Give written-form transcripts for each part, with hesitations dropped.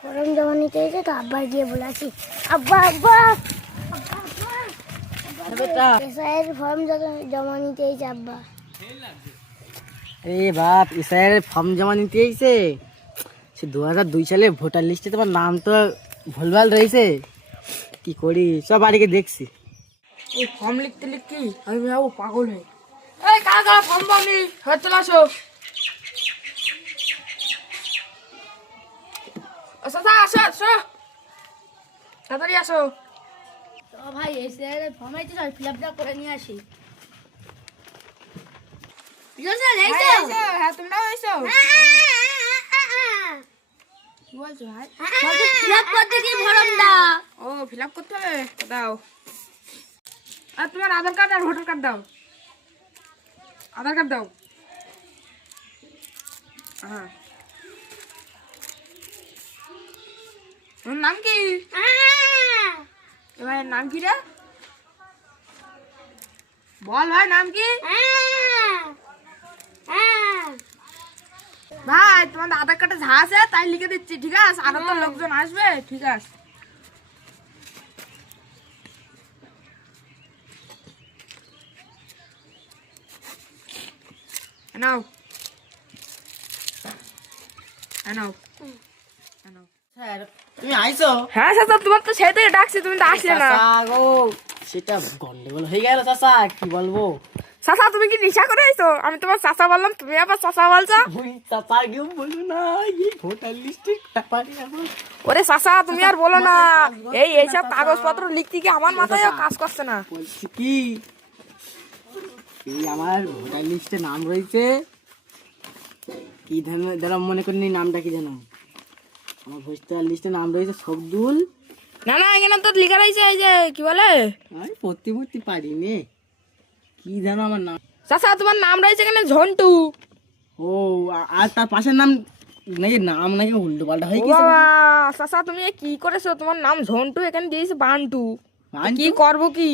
Form জমা নিতে এসে তো আব্বার গিয়ে বলেছি, আব্বা আব্বা এসআইয়ের ফর্ম জমা নিতে এসে আব্বা। আরে বাপ, এসআইয়ের ফর্ম জমা নিতে এসে সে 2002 সালে ভোটার লিস্টে তোমার নাম তো ভুলভাল রয়েছে, কি করি সব বাড়িকে দেখছি। এই ফর্ম লিখতে লিখতে আমি ভাবো পাগল হয়ে। এই কাকা ফর্ম পাবনি, চলে আসো। আসো আসো আসো, তাড়াতাড়ি আসো। তো ভাই এসআইয়ের ফর্ম আইতে চল ফিল আপটা করে নিয়ে আসি। হ্যাঁ তোমরাও এসো। কি বলছো ভাই? ফিল আপ করতে কি ফর্মটা? ও ফিল আপ করতে হবে, দাও। আর তোমার আধার কার্ড আর ভোটার কার্ড দাও। আধার কার্ড দাও। হ্যাঁ, ওর নাম কি? ভাই নাম কি রে? বল ভাই নাম কি? ভাই তোমার আধার কার্ডে যা আছে তাই লিখে দিচ্ছি, ঠিক আছে? আরো তো লোকজন আসবে, ঠিক আছে? নাও নাও নাও। স্যার তুমি আইছো? হ্যাঁ চাচা, তোমার তো সেই থেকে ডাকছি, তুমি তো আসলে না। চাচা গো, সেটা গন্ডগোল হয়ে গেল চাচা, কি বলবো। চাচা তুমি কি নেশা করে আইছো? আমি তোমার চাচা বললাম, তুমি আবার চাচা বলছো। ওই চাচা কেউ বলো না, এই ভোটার লিস্টে ব্যাপারে আমার ওরে চাচা তুমি আর বলো না, এইসব কাগজপত্র লিখতে কি আমার মাথায় কাজ করছে না। বলছি কি, এই আমার ভোটার লিস্টে নাম রয়েছে কি ধরনের, মনে করিনি নামটা কি জানো? আমার ভোটার লিস্টে নাম রয়েছে শব্দুল। না না, এখানে তো লিখা রয়েছে এই যে কি বলে, আমি পড়তে পারিনি, কি জানো আমার নাম। চাচা তোমার নাম রয়েছে এখানে ঝন্টু। ও, আর তার পাশের নাম নাকি, নাম নাকি উল্টো পাল্টা হয়ে গেছে। বাবা, চাচা তুমি এ কি করেছো? তোমার নাম ঝন্টু, এখানে দিয়েছে বান্টু। কি করবো কি?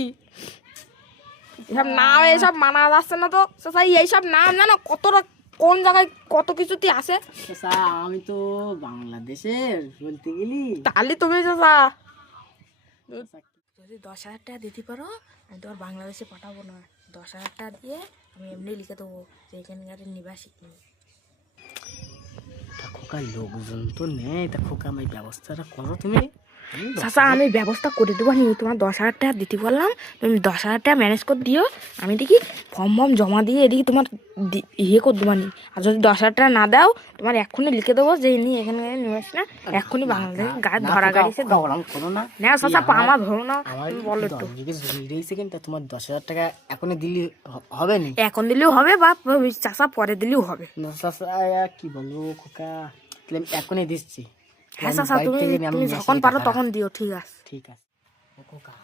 এসব নাম এসব মানা যাচ্ছে না তো চাচা। এইসব নাম জানো কতটা কোন জায়গায় কত কিছুতে আছে। চাচা আমি তো বাংলাদেশের বলতে গেলি। তাহলে তুমি চাচা যদি 10,000 টাকা দিতে পারো, আমি তোমার বাংলাদেশে পাঠাবো না। 10,000 টাকা দিয়ে আমি এমনি লিখে দেবো যে এখানকার নিবাসী। তা খোকা লোকজন তো নেই, তা খোকা আমার ব্যবস্থাটা করো তুমি। চাচা আমি ব্যবস্থা করে দেবো নি, তোমার 10,000 টাকা দিতে বললাম, তুমি 10,000 টাকা ম্যানেজ করে দিও। আমি দেখি ফর্ম জমা দিয়ে এদিকে তোমার ইয়ে করে দেবো নি। আর যদি 10,000 টাকা না দাও, তোমার এক্ষুনি লিখে দেবো যে ইনি এখানে নিবাস না, এক্ষুনি বাংলাদেশ গায়ে ধরা গাড়িছে। করো না না চাচা পামা ধরো না, তুমি বলো একটু। তোমার 10,000 টাকা এখনই দিলি হবে না? এখন দিলেও হবে বা চাচা পরে দিলেও হবে। না চাচা, কি বলবো খোকা, এখনই দিচ্ছি। হ্যাঁ চাচা, তুমি যখন পারো তখন দিও, ঠিক আছে? ঠিক আছে। ও খোকা,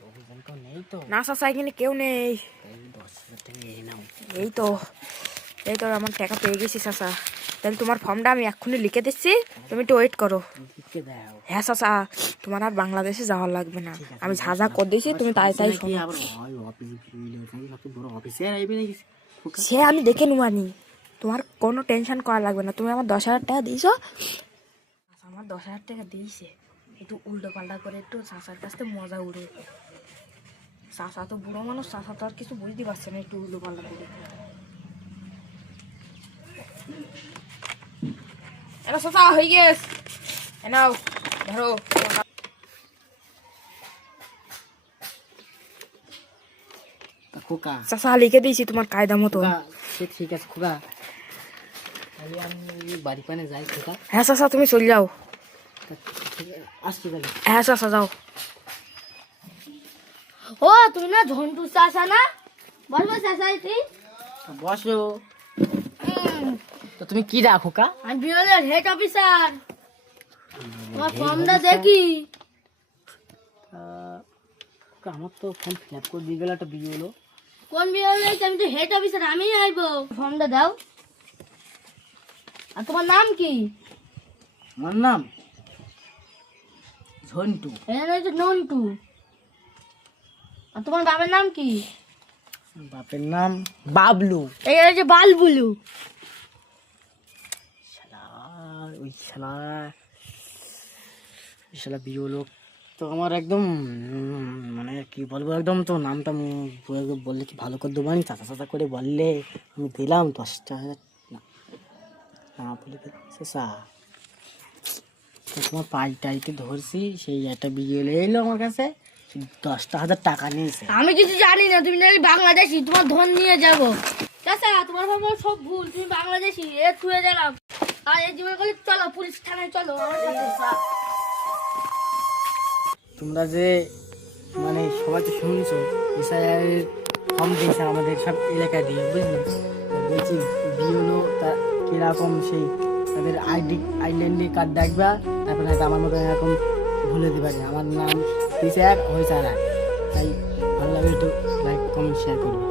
লোকজন তো নেই তো? না চাচা এখানে কেউ নেই। এই 10,000 টাকা এই নাও। এই তো আমার টাকা পেয়ে গেছি চাচা। তাহলে তোমার ফর্মটা আমি এক্ষুনি লিখে দিচ্ছি, তুমি একটু ওয়েট করো। লিখে দাও। হ্যাঁ চাচা, তোমার আর বাংলাদেশে যাওয়ার লাগবে না, আমি যা যা করে দিয়েছি তুমি তাই তাই শোনো। আবার হয় অফিসে বড় অফিসার আইবে নাকি খোকা? সে আমি দেখে নেবানি, তোমার কোনো টেনশন করা লাগবে না। তুমি আমার 10,000 টাকা দিয়েছো, আমার 10,000 টাকা দিয়েছে, একটু উল্টো পাল্টা করে একটু চাচার কাছ থেকে মজা উড়ে। চাচা তো বুড়ো মানুষ, চাচা তো আর কিছু বুঝতে পারছে না, একটু উল্টো পাল্টা করে। এটা চাচা হয়ে গেছে, নাও ধরো। খোকা চাচা লিখে দিয়েছি তোমার কায়দা মতো। ঠিক আছে খোকা, তাহলে আমি বাড়ি পানে যাই খোকা। হ্যাঁ চাচা তুমি চলে যাও। আসছি তাহলে। হ্যাঁ চাচা যাও। ও তুমি না ঝন্টু চাচা না? বলবো চাচা তুই? বসো। তো তুমি কি রাখো খোকা? আমি বিরলের হেড অফিসার। তোমার ফর্মটা দেখি। আমার তো ফর্ম ফিল আপ করে দিয়ে গেল, একটা বিয়ে হলো। কোন বিরল? আমি তো হেড অফিসার, আমি আইবো। ফর্মটা দাও। আর তোমার নাম কি? আমার নাম ঝন্টু। এখানে হচ্ছে নন্টু। আর তোমার বাবার নাম কি? বাপের নাম বাবলু। এখানে হচ্ছে বালবুলু। শালা, ওই শালা শালা বিয়ে লোক তো আমার একদম মানে কি বলবো, একদম তো নামটা বললে কি ভালো করে দেবো, আমি চাচা চাচা করে বললে আমি দিলাম 10,000 না না বলে চাচা তোমার পাইটাইতে ধরছি, সেই একটা বিয়ে এলো আমার কাছে, 10,000 টাকা নিয়েছে। আমি কিছু জানি না, তুমি নাকি বাংলাদেশি, তোমার ধন নিয়ে যাবো। চাচা তোমার ভাবনা সব ভুল, তুমি বাংলাদেশি, এ ছুঁয়ে গেলাম। আর এই জীবন করলে চলো পুলিশ থানায় চলো আমার সাথে। তোমরা যে মানে সবাই তো শুনছো এসআইআরের ফর্ম দিয়েছে আমাদের সব এলাকায় দিয়ে, বুঝলি? বলছি বিওলো তা কিরকম সেই তাদের আইডেন্টি কার্ড দেখবা, তারপরে হয়তো আমার মতো এরকম ভুলে দিতে পারি, আমার নাম হয়েছে এক হয়েছে আর এক। তাই ভালো লাগে একটু লাইক কমেন্ট শেয়ার করবে।